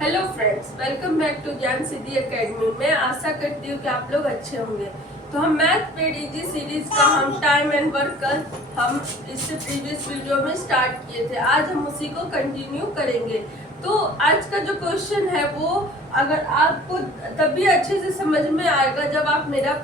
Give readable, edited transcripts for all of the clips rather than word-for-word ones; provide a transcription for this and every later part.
Hello friends, welcome back to Gyan Siddhi academy. मैं आशा करती हूँ कि आप लोग अच्छे होंगे। तो हम मैथ पेड इजी सीरीज का हम टाइम एंड वर्क कल हम इससे प्रीवियस वीडियो में स्टार्ट किए थे। आज हम उसी को कंटिन्यू करेंगे। तो आज का जो क्वेश्चन है वो अगर आपको तभी अच्छे से समझ में आएगा जब आप मेरा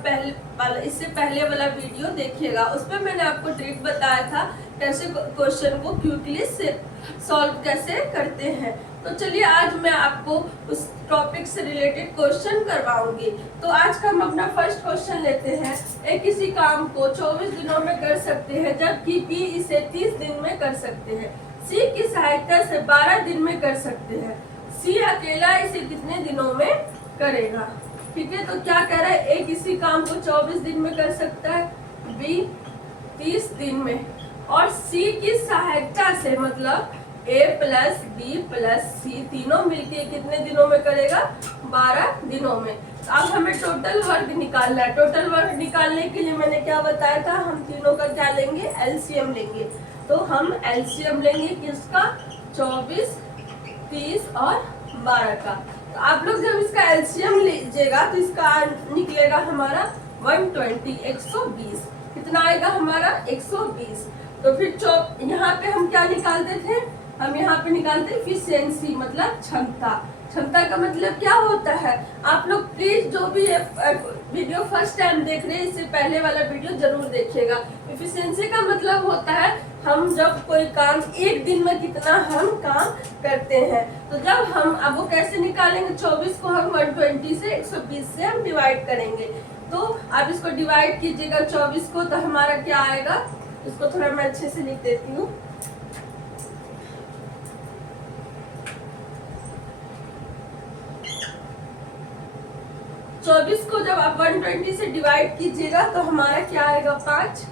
इससे पहले वाला वीडियो देखिएगा। उस पर मैंने आपको ट्रिक बताया था कैसे क्वेश्चन को क्विकली से सॉल्व कैसे करते हैं। तो चलिए आज मैं आपको उस टॉपिक से रिलेटेड क्वेश्चन करवाऊंगी। तो आज का हम अपना फर्स्ट क्वेश्चन लेते हैं। एक किसी काम को 24 दिनों में कर सकते हैं जबकि बी इसे 30 दिन में कर सकते हैं। सी की सहायता से 12 दिन में कर सकते हैं। सी अकेला इसे कितने दिनों में करेगा? ठीक है, तो क्या कह रहा है, ए किसी काम को 24 दिन में कर सकता है, बी 30 दिन में, और सी की सहायता से मतलब ए प्लस बी प्लस सी तीनों मिलके कितने दिनों में करेगा? 12 दिनों में। तो अब हमें टोटल वर्क निकालना है। टोटल वर्क निकालने के लिए मैंने क्या बताया था, हम तीनों का क्या लेंगे? एलसीएम लेंगे। तो हम एलसीएम लेंगे किसका? 24, 30 और 12 का। तो आप लोग जब इसका एलसीएम लीजिएगा तो इसका निकलेगा हमारा 120, 120। कितना आएगा हमारा? 120। तो फिर यहाँ पे हम क्या निकालते थे? हम यहाँ पे निकालते हैं इफिशियंसी, मतलब क्षमता। क्षमता का मतलब क्या होता है? आप लोग प्लीज जो भी वीडियो फर्स्ट टाइम देख रहे हैं इससे पहले वाला वीडियो जरूर देखिएगा। इफिशियंसी का मतलब होता है हम जब कोई काम एक दिन में कितना हम काम करते हैं। तो जब हम अब वो कैसे निकालेंगे? 24 को हम 120 से 120 से हम डिवाइड करेंगे। तो आप इसको डिवाइड कीजिएगा 24 को, तो हमारा क्या आएगा? इसको थोड़ा मैं अच्छे से लिख देती हूँ। 24 को जब आप 120 से डिवाइड कीजिएगा तो हमारा क्या आएगा? 5।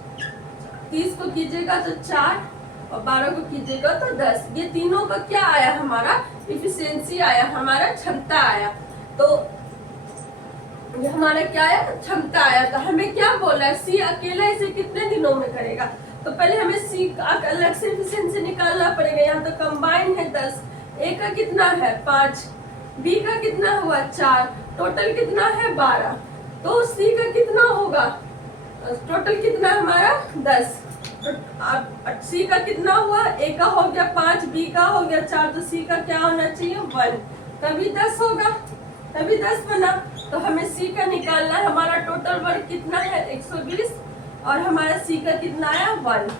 30 को कीजिएगा तो 4 और 12 को कीजिएगा तो 10। ये तीनों का क्या आया? हमारा इफिशियंसी आया, हमारा क्षमता आया। तो ये हमारा क्या आया? क्षमता आया। तो हमें क्या बोला है? सी अकेला इसे कितने दिनों में करेगा? तो पहले हमें सी का अलग से इफिशियंसी निकालना पड़ेगा। यहाँ तो कंबाइन है 10, ए का कितना है? 5, बी का कितना हुआ? 4, टोटल कितना है? 12। तो सी का कितना होगा? टोटल कितना हमारा? 10। तो सी का कितना हुआ? ए का हो गया 5, बी का हो गया 4, तो सी का क्या होना चाहिए? 1। तभी 10 होगा, तभी 10 बना। तो हमें सी का निकालना है। हमारा टोटल वर्क कितना है? 120, और हमारा सी का कितना आया? 1।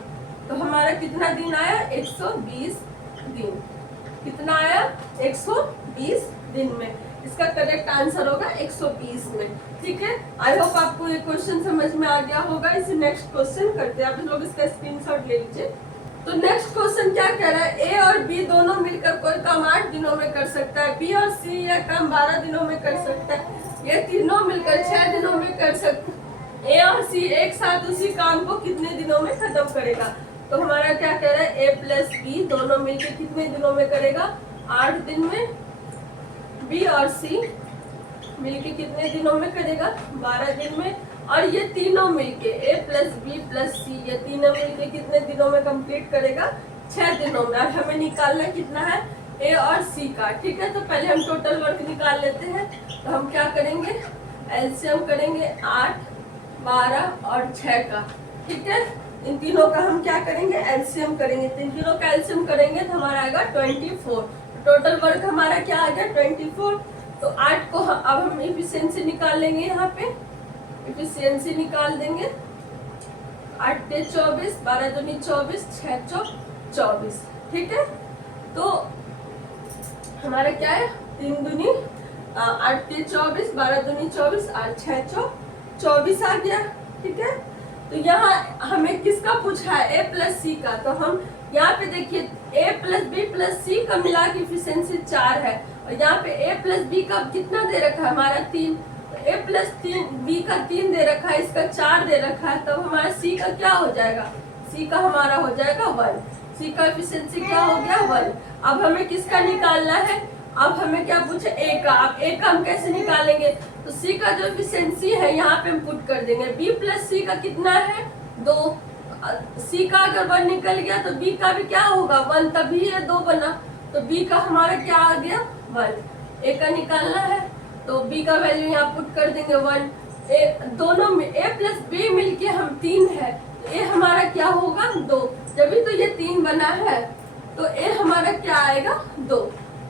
तो हमारा कितना दिन आया? 120 दिन। कितना आया? 120 दिन में। इसका करेक्ट आंसर होगा 120 में। ठीक है, आई होप आपको ये क्वेश्चन समझ में आ गया होगा। इसे नेक्स्ट क्वेश्चन करते हैं। आप लोग इसका स्क्रीनशॉट ले लीजिए। तो नेक्स्ट क्वेश्चन क्या कह रहा है? ए और बी दोनों मिलकर कोई काम 8 दिनों में कर सकता है। बी और सी यह काम 12 दिनों में कर सकता है। ये तीनों मिलकर 6 दिनों में कर सकते हैं। ए और सी एक साथ उसी काम को कितने दिनों में खत्म करेगा? तो हमारा क्या कह रहा है? ए प्लस बी दोनों मिलकर कितने दिनों में करेगा? 8 दिन में। बी और सी मिलके कितने दिनों में करेगा? 12 दिन में। और ये तीनों मिलके ए प्लस बी प्लस सी ये तीनों मिलके कितने दिनों में कंप्लीट करेगा? 6 दिनों में। और हमें निकालना कितना है? ए और सी का। ठीक है, तो पहले हम टोटल वर्क निकाल लेते हैं। तो हम क्या करेंगे? एलसीएम करेंगे 8, 12 और 6 का। ठीक है, इन तीनों का हम क्या करेंगे? एलसीएम करेंगे। इन तीनों का एलसीएम करेंगे तो हमारा आएगा 24। टोटल वर्क हमारा क्या आ गया? 24। तो 8 को अब हम इफिशियंसी निकाल लेंगे। यहाँ पे इफिशियंसी निकाल देंगे। 8 के 24, 12 दूनी 24, 6 चौक 24। ठीक है, तो हमारा क्या है? 3 दूनी 8 के 24, 12 दूनी 24 और 6 चौक 24 आ गया। ठीक है, तो यहाँ हमें किसका पूछा है? ए प्लस सी का। तो हम यहाँ पे देखिए ए प्लस बी प्लस सी का मिला के इफिशियंसी 4 है, और यहाँ पे ए प्लस बी का कितना दे रखा है? हमारा 3। तो ए प्लस 3 बी का 3 दे रखा है, इसका 4 दे रखा है। तब हमारा सी का क्या हो जाएगा? सी का हमारा हो जाएगा 1। सी का इफिशियंसी क्या हो गया? 1। अब हमें किसका निकालना है? अब हमें क्या पूछे? ए का। अब ए का हम कैसे निकालेंगे? तो सी का जो इफिशियंसी है यहाँ पे हम पुट कर देंगे। बी प्लस सी का कितना है? 2। सी का अगर 1 निकल गया तो बी का भी क्या होगा? 1, तभी ये 2 बना। तो बी का हमारा क्या आ गया 1। ए का निकालना है तो बी का वैल्यू यहाँ पुट कर देंगे 1। दोनों में ए प्लस बी मिलके हम 3 है, तो ए हमारा क्या होगा 2। जब तो ये 3 बना है तो ए हमारा क्या आएगा 2।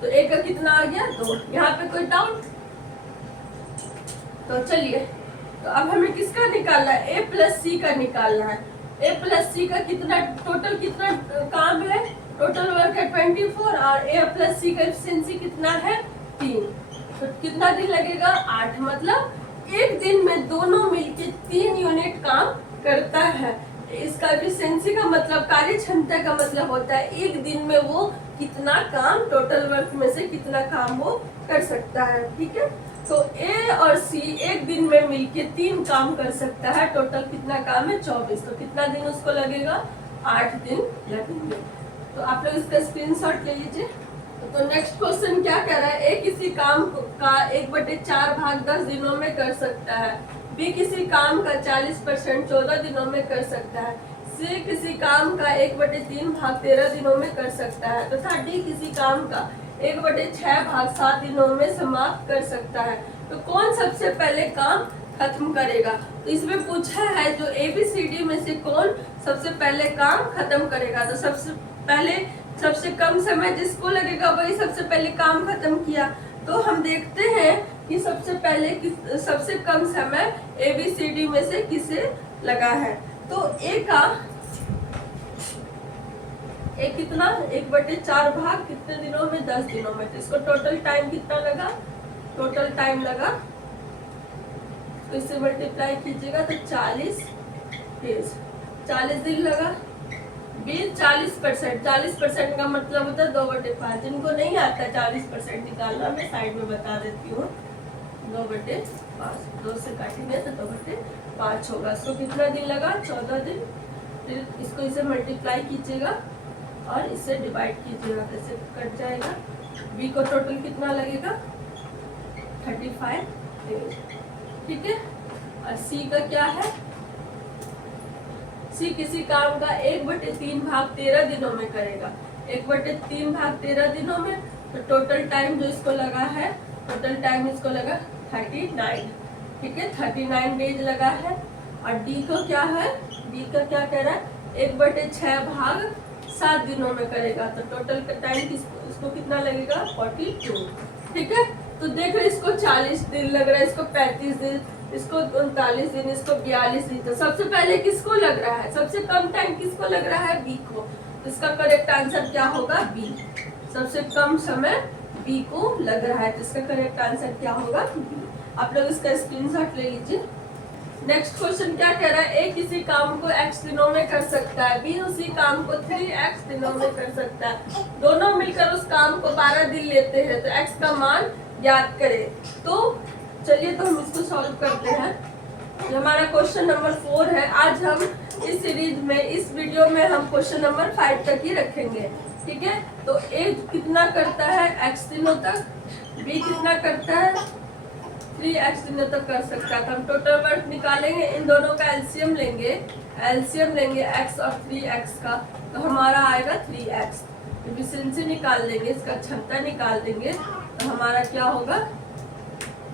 तो ए का कितना आ गया 2। यहाँ पे कोई डाउट? तो चलिए, तो अब हमें किसका निकालना है? ए प्लस सी का निकालना है। ए प्लस सी का कितना टोटल कितना काम है? टोटल वर्क है 24 और ए प्लस सी का एफिशिएंसी कितना है 3। तो कितना दिन लगेगा 8। मतलब एक दिन में दोनों मिलके 3 यूनिट काम करता है। इसका एफिशिएंसी का मतलब कार्य क्षमता का मतलब होता है एक दिन में वो कितना काम, टोटल वर्क में से कितना काम वो कर सकता है। ठीक है, तो ए और सी एक दिन में मिलके 3 काम कर सकता है। टोटल कितना काम है 24। तो कितना दिन उसको लगेगा 8 दिन लगेंगे। तो आप लोग इसका स्क्रीनशॉट ले लीजिए। तो नेक्स्ट क्वेश्चन क्या कह रहा है? ए किसी काम का 1/4 भाग 10 दिनों में कर सकता है। बी किसी काम का 40% 14 दिनों में कर सकता है। सी किसी काम का 1/3 भाग 13 दिनों में कर सकता है तथा डी किसी काम का 1/6 भाग 7 दिनों में समाप्त कर सकता है। तो कौन सबसे पहले काम खत्म करेगा? तो इसमें पूछा है जो ABCD में से कौन सबसे पहले काम खत्म करेगा। तो सबसे कम समय जिसको लगेगा वही सबसे पहले काम खत्म किया। तो हम देखते हैं कि सबसे कम समय ABCD में से किसे लगा है। तो ए कितना 1/4 भाग कितने दिनों में 10 दिनों में। तो इसको टोटल टाइम कितना लगा? टोटल टाइम लगा, तो इससे मल्टीप्लाई कीजिएगा तो 40 दिन लगा। 40% का मतलब होता है 2/5। जिनको नहीं आता 40% निकालना मैं साइड में बता देती हूँ। 2/5 2 से काटेंगे तो 2/5 होगा। इसको कितना दिन लगा? 14 दिन। फिर इसको इसे मल्टीप्लाई कीजिएगा और इससे डिवाइड कीजिएगा, कैसे कट जाएगा। बी को टोटल कितना लगेगा 35 डेज। ठीक है, और सी का क्या है? सी किसी काम का 1/3 भाग 13 दिनों में करेगा। 1/3 भाग 13 दिनों में, तो टोटल टाइम जो इसको लगा है, टोटल टाइम इसको लगा 39। ठीक है, 39 डेज लगा है। और डी को क्या है? डी का क्या कह रहा है? 1/6 भाग 7 दिनों में करेगा। तो टोटल का टाइम इसको कितना लगेगा 42। ठीक है, तो देख रहे इसको 40 दिन लग रहा है, इसको 35 दिन, इसको 39 दिन, इसको 42 दिन। तो सबसे पहले किसको लग रहा है? सबसे कम टाइम किसको लग रहा है? बी को। तो इसका करेक्ट आंसर क्या होगा? बी। सबसे कम समय बी को लग रहा है, तो इसका करेक्ट आंसर क्या होगा? बी। आप लोग इसका स्क्रीनशॉट ले लीजिए। नेक्स्ट क्वेश्चन क्या कह रहा है? ए किसी काम को x दिनों में कर सकता है, बी उसी काम को 3x दिनों में कर सकता है। दोनों मिलकर उस काम को 12 दिन लेते हैं, तो x का मान ज्ञात करें। तो चलिए, तो हम इसको सॉल्व करते हैं। जो हमारा क्वेश्चन नंबर 4 है, आज हम इस सीरीज में, इस वीडियो में हम क्वेश्चन नंबर 5 तक ही रखेंगे। ठीक है, तो ए कितना करता है x दिनों तक, बी कितना करता है 3x दिनों तक कर सकता है। तो हम टोटल वर्क निकालेंगे, इन दोनों का एलसीएम लेंगे x और 3x का, तो हमारा आएगा 3x। एफिशिएंसी निकाल देंगे, इसका क्षमता निकाल देंगे, तो हमारा क्या होगा?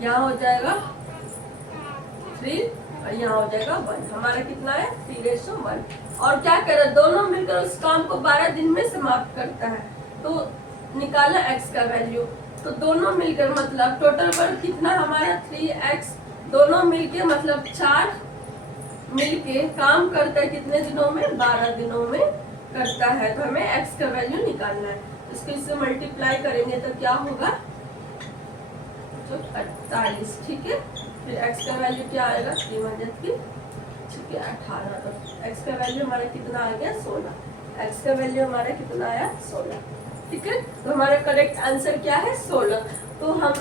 यहाँ हो जाएगा 3 और यहाँ हो जाएगा 1। हमारा कितना है 3:1। और क्या कर रहा है? दोनों मिलकर उस काम को 12 दिन में समाप्त करता है। तो निकाला x का वैल्यू, तो दोनों मिलकर मतलब टोटल वर्क कितना हमारा 3x। दोनों मिलके मतलब 4 मिलके काम करता है कितने दिनों में? 12 दिनों में करता है। तो हमें x का वैल्यू निकालना है। इसको इससे मल्टीप्लाई करेंगे तो क्या होगा? 48। ठीक है, फिर x का वैल्यू क्या आएगा? 18। तो x का वैल्यू हमारा कितना आ गया? 16। x का वैल्यू हमारा कितना आया? 16। ठीक है, तो हमारा करेक्ट आंसर क्या है? 16। तो हम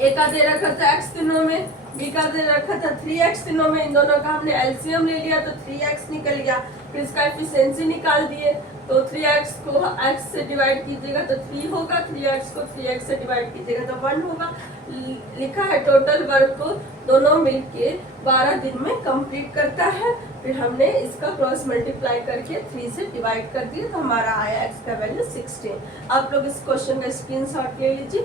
ए का दे रखा था x दिनों में, बी का दे रखा था 3x दिनों में, इन दोनों का हमने एलसीएम ले लिया तो 3x निकल गया। फिर इसका एफिशिएंसी निकाल दिए, तो 3x को x से डिवाइड कीजिएगा तो 3 होगा, 3x को 3x से डिवाइड कीजिएगा तो 1 होगा। लिखा है टोटल वर्क को दोनों मिलके 12 दिन में कंप्लीट करता है। फिर हमने इसका क्रॉस मल्टीप्लाई करके 3 से डिवाइड कर दिया तो हमारा आया x का वैल्यू 16। आप लोग इस क्वेश्चन का स्क्रीनशॉट ले लीजिए।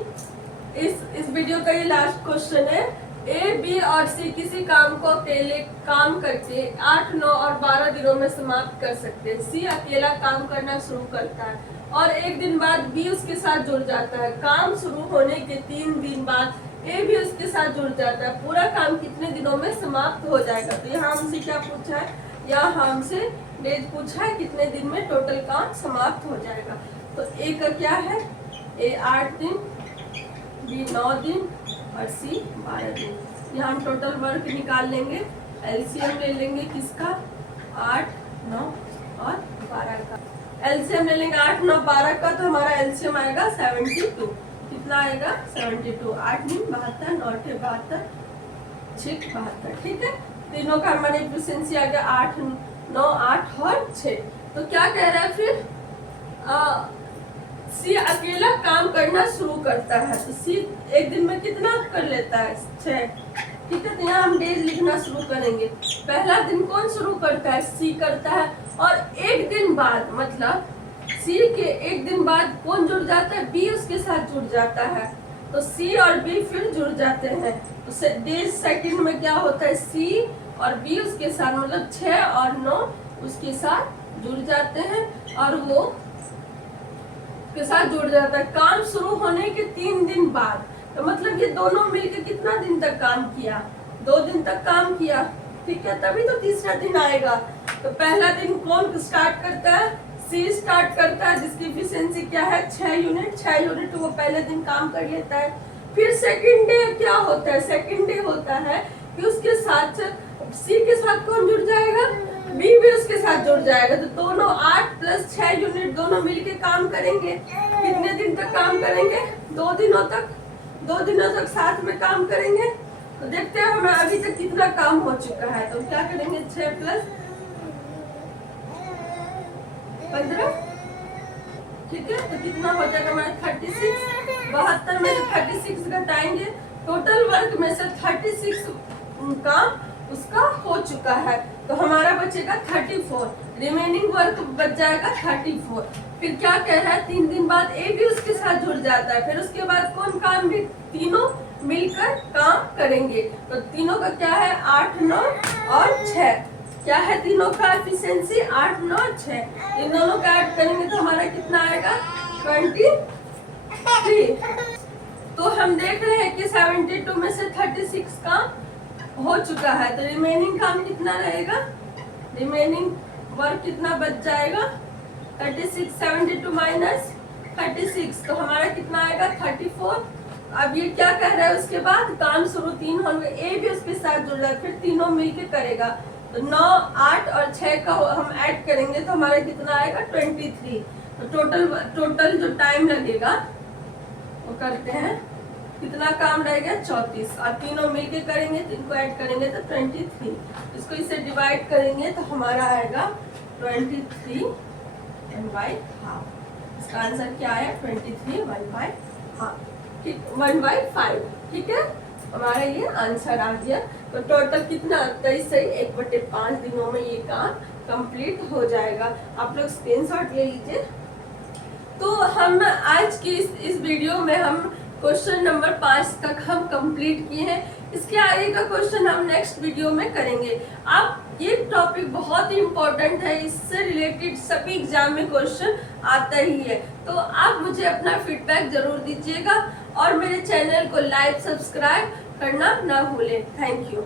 इस वीडियो का ये लास्ट क्वेश्चन है। ए, बी और सी किसी काम को अकेले काम करके 8, 9 और 12 दिनों में समाप्त कर सकते हैं। सी अकेला काम करना शुरू करता है और 1 दिन बाद बी उसके साथ जुड़ जाता है। काम शुरू होने के 3 दिन बाद ए भी उसके साथ जुड़ जाता है। पूरा काम कितने दिनों में समाप्त हो जाएगा? तो यहाँ हमसे क्या पूछा है? यहाँ हमसे डेज पूछा है कितने दिन में टोटल काम समाप्त हो जाएगा। तो ए का क्या है? ए 8 दिन, बी 9 दिन और सी 12 दिन। यहाँ हम टोटल वर्क निकाल लेंगे, एलसीएम ले लेंगे किसका? 8, 9 और 12 का। एलसीएम ले लेंगे 8, 9, 12 का तो हमारा एलसीएम आएगा 72। कितना आएगा? 72। 8 दिन 72, 9 के 72, 6 72। ठीक है, तीनों का हमारा एफिशिएंसी आ गया 8, 9, 8 और 6। तो क्या कह रहा है फिर? सी अकेला काम करना शुरू करता है। तो सी 1 दिन में कितना कर लेता है? 6। ठीक है, तो यहाँ हम डेज लिखना शुरू करेंगे। पहला दिन कौन शुरू करता है? सी करता है। और 1 दिन बाद मतलब सी के 1 दिन बाद कौन जुड़ जाता है? बी उसके साथ जुड़ जाता है। तो सी और बी फिर जुड़ जाते हैं। तो डेज सेकंड में क्या होता है? सी और बी उसके साथ मतलब 6 और 9 उसके साथ जुड़ जाते हैं और वो के साथ जुड़ जाता है। काम शुरू होने के 3 दिन बाद, तो मतलब ये दोनों मिलकर कितना दिन तक काम किया? 2 दिन तक काम किया। ठीक है, तभी तो तीसरा दिन आएगा। तो पहला दिन कौन स्टार्ट करता है? सी स्टार्ट करता है, जिसकी एफिशिएंसी क्या है? 6 यूनिट। 6 यूनिट वो पहले दिन काम कर लेता है। फिर सेकंड डे क्या होता है? सेकंड डे होता है कि उसके साथ सी के साथ कौन जुड़ जाएगा? बी भी उसके साथ जुड़ जाएगा। तो दोनों 8 + 6 यूनिट दोनों मिलके काम करेंगे। कितने दिन तक काम करेंगे? 2 दिनों तक। 2 दिनों तक साथ में काम करेंगे। तो देखते हैं हमें अभी तक कितना काम हो चुका है। तो क्या करेंगे? 6 + 15। ठीक है, तो कितना हो जाएगा हमारा? 36। 72 में से 36 घटाएंगे। टोटल वर्क में से 36 काम उसका हो चुका है। तो हमारा बचेगा 34। रिमेनिंग वर्क बच जाएगा 34। फिर क्या कह रहा है? 3 दिन बाद ए भी उसके साथ जुड़ जाता है। फिर उसके बाद कौन काम भी? तीनों मिलकर काम करेंगे। तो तीनों का क्या है? 8, 9 और 6। क्या है तीनों का एफिशिएंसी? 8, 9, 6। इन दोनों का ऐड करेंगे तो हमारा कितना आएगा? 23। तो हम देख रहे हैं कि 72 में से 36 काम हो चुका है। तो रिमेनिंग काम कितना रहेगा? रिमेनिंग वर्क कितना बच जाएगा? 36। 72 माइनस 36 तो हमारा कितना आएगा? 34। अब ये क्या कह रहा है? उसके बाद काम शुरू 3 होंगे, ए भी उसके साथ जुड़ रहा है, फिर तीनों मिलके करेगा। तो 9, 8 और 6 का हम ऐड करेंगे तो हमारा कितना आएगा? 23। तो टोटल जो टाइम लगेगा वो करते हैं। कितना काम रहेगा? 34। और तीनों मिलके करेंगे तो इनको ऐड करेंगे तो 23। इसको इससे डिवाइड करेंगे तो हमारा आएगा 23 1/2। इसका आंसर क्या है? 23 1/2। ठीक, 1/5। ठीक है, हमारा ये आंसर आ गया। तो टोटल कितना? 23 से 1/5 दिनों में ये काम कंप्लीट हो जाएगा। आप लोग स्क्रीनशॉट ले लीजिए। तो हम आज की इस वीडियो में हम क्वेश्चन नंबर 5 तक हम कंप्लीट किए हैं। इसके आगे का क्वेश्चन हम नेक्स्ट वीडियो में करेंगे। आप ये टॉपिक बहुत ही इम्पोर्टेंट है, इससे रिलेटेड सभी एग्जाम में क्वेश्चन आता ही है। तो आप मुझे अपना फीडबैक जरूर दीजिएगा और मेरे चैनल को लाइक सब्सक्राइब करना ना भूलें। Thank you.